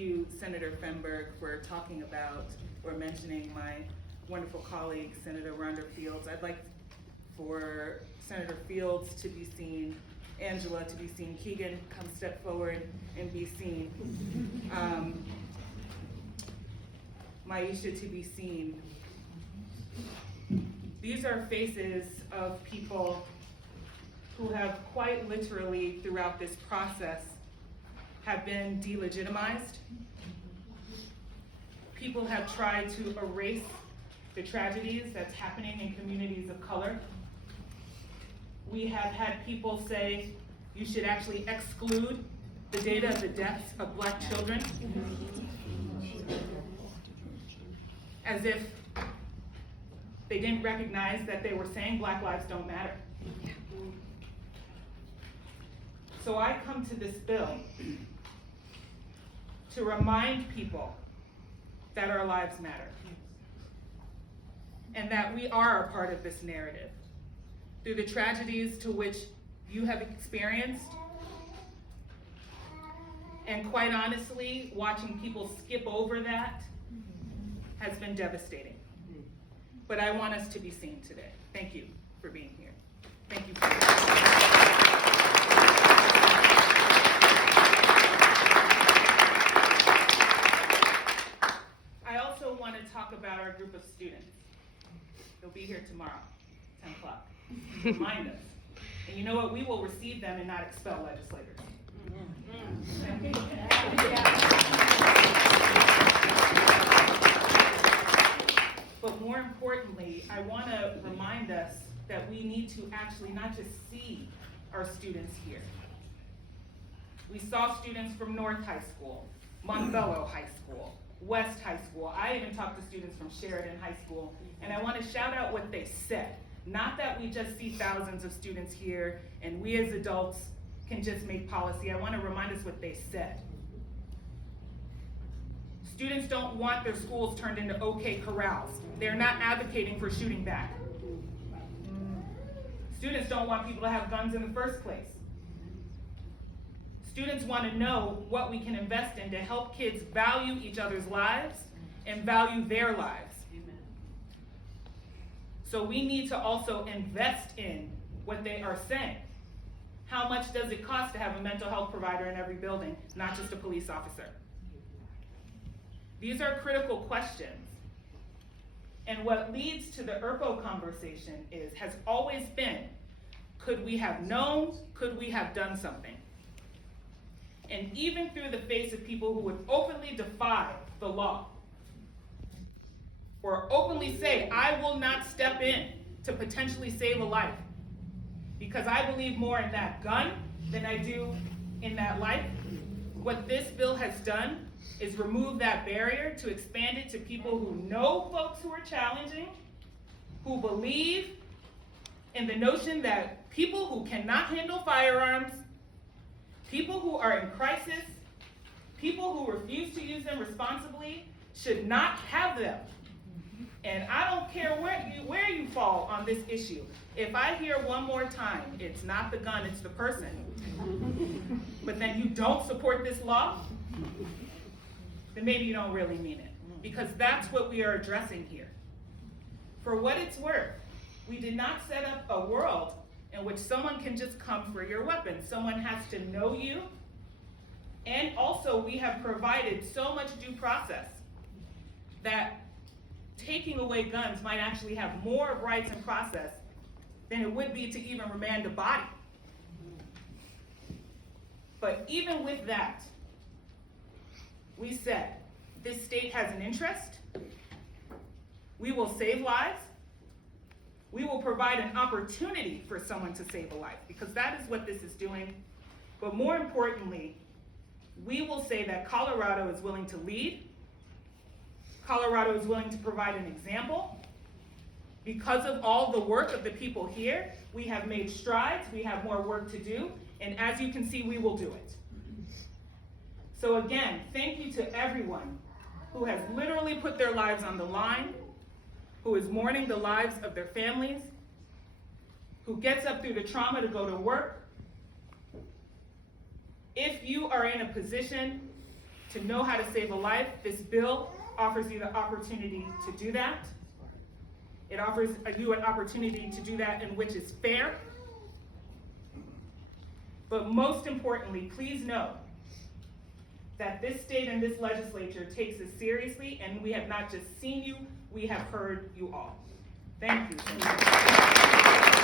you, Senator Fenberg, for talking about or mentioning my wonderful colleague, Senator Rhonda Fields. I'd like for Senator Fields to be seen, Angela to be seen, Keegan, come step forward and be seen. Maisha to be seen. These are faces of people who have quite literally throughout this process have been delegitimized. People have tried to erase the tragedies that's happening in communities of color. We have had people say you should actually exclude the data of the deaths of Black children, as if they didn't recognize that they were saying Black lives don't matter. So I come to this bill to remind people that our lives matter and that we are a part of this narrative. Through the tragedies to which you have experienced, and quite honestly, watching people skip over that has been devastating. But I want us to be seen today. Thank you for being here. Thank you. I also want to talk about our group of students. They'll be here tomorrow, 10 o'clock. Remind us. And you know what? We will receive them and not expel legislators. But more importantly, I want to remind us that we need to actually not just see our students here. We saw students from North High School, Montbello High School, West High School. I even talked to students from Sheridan High School, and I want to shout out what they said. Not that we just see thousands of students here and we as adults can just make policy. I want to remind us what they said. Students don't want their schools turned into OK corrals. They're not advocating for shooting back. Students don't want people to have guns in the first place. Students want to know what we can invest in to help kids value each other's lives and value their lives. So we need to also invest in what they are saying. How much does it cost to have a mental health provider in every building, not just a police officer? These are critical questions. And what leads to the ERPO conversation has always been, could we have known, could we have done something? And even through the face of people who would openly defy the law, or openly say, I will not step in to potentially save a life because I believe more in that gun than I do in that life. What this bill has done is remove that barrier to expand it to people who know folks who are challenging, who believe in the notion that people who cannot handle firearms, people who are in crisis, people who refuse to use them responsibly should not have them. And I don't care where you fall on this issue. If I hear one more time, it's not the gun, it's the person, but then you don't support this law, then maybe you don't really mean it. Because that's what we are addressing here. For what it's worth, we did not set up a world in which someone can just come for your weapon. Someone has to know you. And also we have provided so much due process that taking away guns might actually have more rights and process than it would be to even remand a body. But even with that, we said this state has an interest. We will save lives. We will provide an opportunity for someone to save a life, because that is what this is doing. But more importantly, we will say that Colorado is willing to lead. Colorado is willing to provide an example. Because of all the work of the people here, we have made strides, we have more work to do, and as you can see, we will do it. So again, thank you to everyone who has literally put their lives on the line, who is mourning the lives of their families, who gets up through the trauma to go to work. If you are in a position to know how to save a life, this bill offers you the opportunity to do that. It offers you an opportunity to do that in which is fair. But most importantly, please know that this state and this legislature takes this seriously, and we have not just seen you, we have heard you all. Thank you.